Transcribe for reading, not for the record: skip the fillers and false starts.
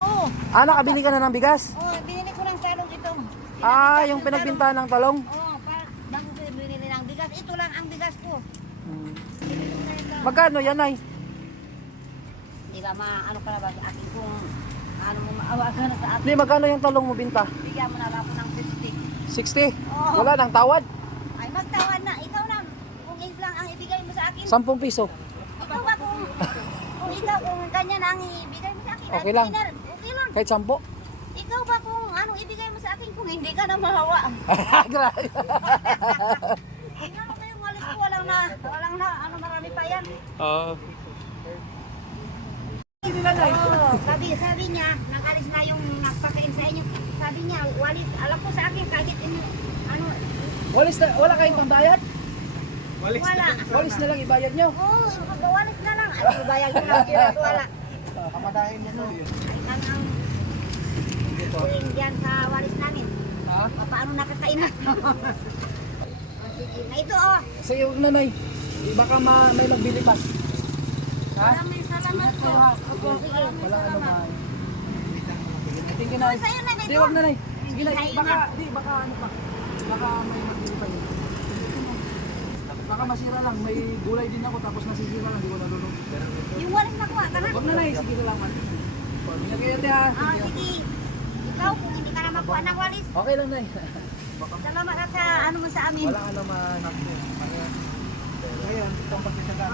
Oh, Ah, nakabili ka na ng bigas? oh, binili ko ng talong ito. Ah, yung pinagbintahan ng talong? Oh, bago ko binili ng bigas. Ito lang ang bigas ko. Hmm. Binili ko na ito. Magkano yan ay? Di ba ano ka na ba sa akin kung ano mo maawa ka na sa akin. Hindi, magkano yung talong mo binta? Bigyan mo na lang ako ng 50. 60? Oo. Wala nang tawad? Ay magtawad na. Ikaw na. Kung is lang ang ibigay mo sa akin. 10 piso. Ikaw ba kung ikaw kung ganyan ang ibigay mo sa akin. Okay at lang. Okay lang. Kahit 10? Ikaw ba kung ano ibigay mo sa akin kung hindi ka na mahawa. Grabe. Tingnan mo yung walis ko. Walang na ano marami pa yan. Oo. Oo, sabi niya, nag-alis na yung nagpakain sa inyo. Sabi niya, walis, alam ko sa akin kahit ano, Wala kayong pambayad? wala. Walis na lang ibayad nyo. Oo, walis na lang. Ano bayag ko lang, wala. Kamadahin mo no. Ay, kanang tuwing dyan sa walis namin. Ha? Paano nakakainan? Sige, na ito oh. Sige, huwag nanay. Baka may magbili pa. Ha? Maraming salamat po. Opo, sige. Wala ano man. Tingin na. Oh, sa'yo na, Di, ito. huwag nanay. Sige na, Kain baka na. ano pa. Baka may magbili pa yun. Baka masira lang. May gulay din ako tapos nasisira lang. Di ko nalulong. Yung walis nakuha ka na. Huwag nanay. Sige na lang man. Pinag-iate ha. Ah, sige. Ikaw, kung hindi ka na makuha ng walis, Okay lang nay. salamat ka sa ano mo sa amin. Wala ano man. Ngayon, itong pagkisyagaan.